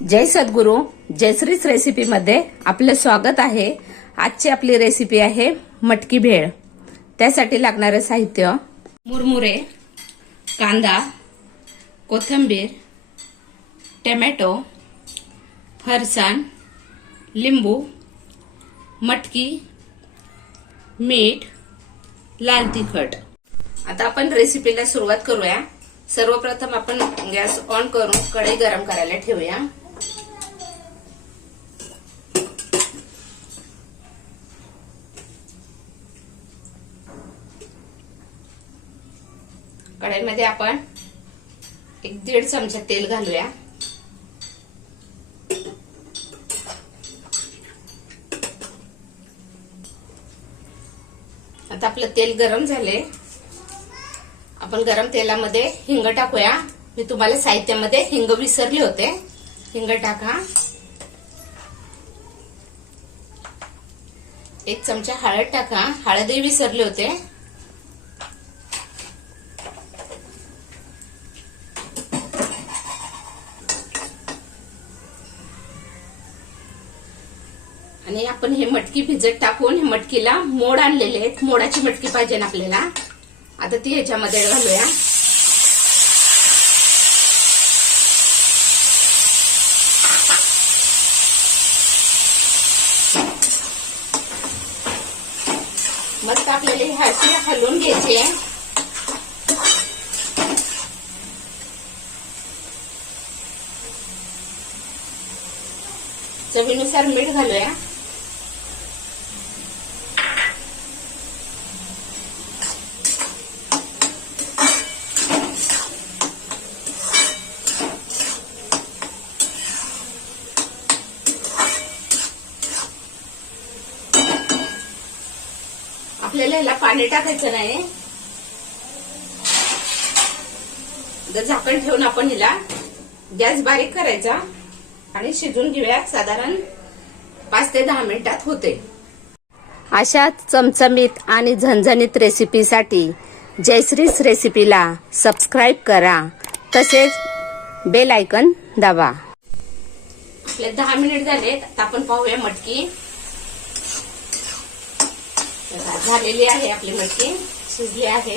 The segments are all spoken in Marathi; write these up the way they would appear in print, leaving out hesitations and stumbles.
जय सद्गुरू जय श्रीच रेसिपी मध्ये आपलं स्वागत आहे। आजची आपली रेसिपी आहे मटकी भेळ। त्यासाठी लागणारे साहित्य मुरमुरे, कांदा, कोथिंबीर, टोमॅटो, फरसाण, लिंबू, मटकी, मीठ, लाल तिखट। आता आपण रेसिपीला सुरुवात करूया। सर्वप्रथम आपण गॅस ऑन करून कढई गरम करायला ठेवूया। कढईमध्ये आपण 1-1.5 चमचा तेल घालूया। आता आपलं तेल गरम झाले। आपण गरम तेलामध्ये हिंग टाकूया। मी तुम्हाला साहित्यामध्ये हिंग विसरले होते, हिंग टाका। 1 चमचा हळद टाका, हळदही विसरले होते। आणि आपण हे मटकी भिजत टाकून मटकीला मोड आणलेले आहेत, मोडाची मटकी पाहिजे आपल्याला। आता ती ह्याच्यामध्ये घालूया। मस्त आपल्याला ह्याची हलवून घ्यायची आहे। चवीनुसार मीठ घालूया। आपल्याला याला पाणी टाकायचं नाही। झाकण ठेवून आपण हिला गॅस बारीक करायचा आणि शिजून घेऊया। साधारण 5 ते 10 मिनिटात होते। अशा चमचमीत आणि झणझणीत रेसिपीसाठी जयश्रीच रेसिपीला सबस्क्राईब करा, तसेच बेल आयकन दाबा। आपले 10 मिनिट झालेत। आता आपण पाहूया मटकी झालेली आहे। आपली मटकी शिजली आहे।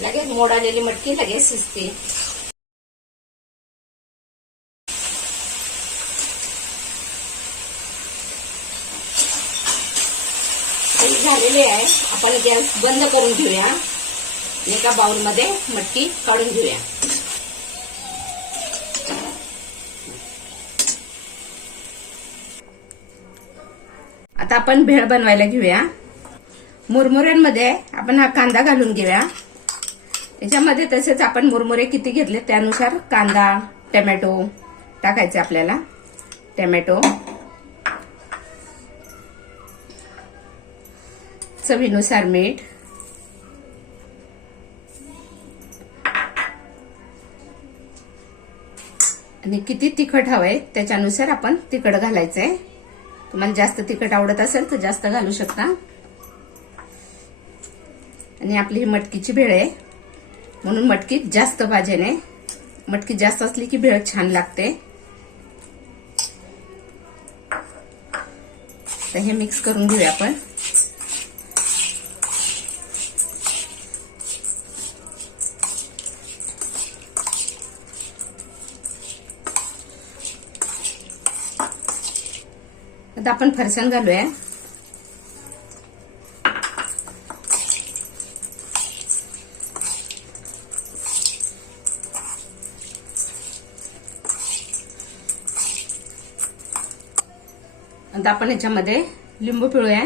लगेच मोड आलेली मटकी लगेच शिजते। झालेली आहे। आपण गॅस बंद करून घेऊया। एका बाउल मध्ये मटकी काढून घेऊया। आता आपण भेळ बनवायला घेऊया। मुरमुऱ्यांमध्ये आपण हा कांदा घालून घेऊया। त्याच्यामध्ये तसेच आपण मुरमुरे किती घेतले त्यानुसार कांदा, टोमॅटो टाकायचे आपल्याला। टोमॅटो, चवीनुसार मीठ, आणि किती तिखट हवंय त्याच्यानुसार आपण तिखट घालायचंय। तुम्हाला जास्त तिखट आवडत असेल तर जास्त घालू शकता। आणि आपली ही मटकीची भेळ आहे म्हणून मटकी जास्त पाहिजे नाही। मटकी जास्त असली की भेळ छान लागते। तर हे मिक्स करून घेऊया आपण। आता आपण फरसाण घालूया। आता आपण याच्यामध्ये लिंबू पिळूया।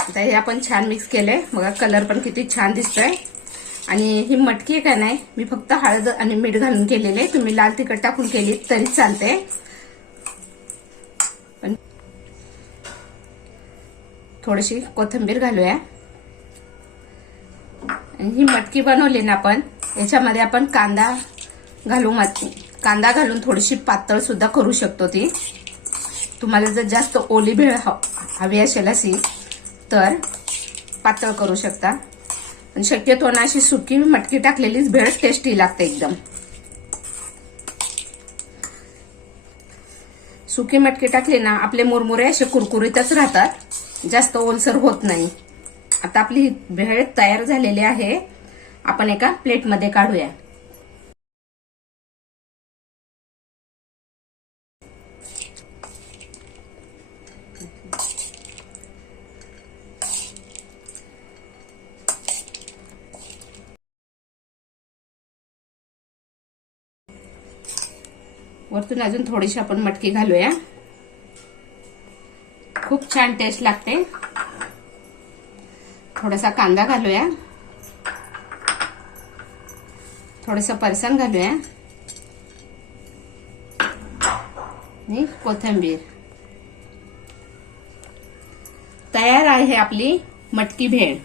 आता हे आपण छान मिक्स केलंय। बघा कलर पण किती छान दिसतोय। आणि ही मटकी काय नाही, मी फक्त हळद आणि मीठ घालून केलेले। तुम्ही लाल तिखट टाकून केली तरी चालते। पण थोडीशी कोथिंबीर घालूया। ही मटकी बनवली ना आपण, याच्यामध्ये आपण कांदा घालून थोडीशी पातळ सुद्धा करू शकतो ती। तुम्हाला जर जास्त ओली भेळ हवी असेल अशी तर पातळ करू शकता, पण शक्यतो ना अशी सुकी मटकी टाकलेलीच भेळ टेस्टी लागते एकदम. सुकी मटकी टाकली ना आपले मुरमुरे असे कुरकुरीतच राहतात, जास्त ओलसर होत नाही. आता आपली भेळ तयार झालेली आहे. आपण एका प्लेटमध्ये काढूया. वरतून अजून थोडीशी आपण मटकी घालूया. खूप छान टेस्ट लागते. थोडासा कांदा घालूया, थोडंसं फरसाण घालूया आणि कोथिंबीर. तयार आहे आपली मटकी भेळ.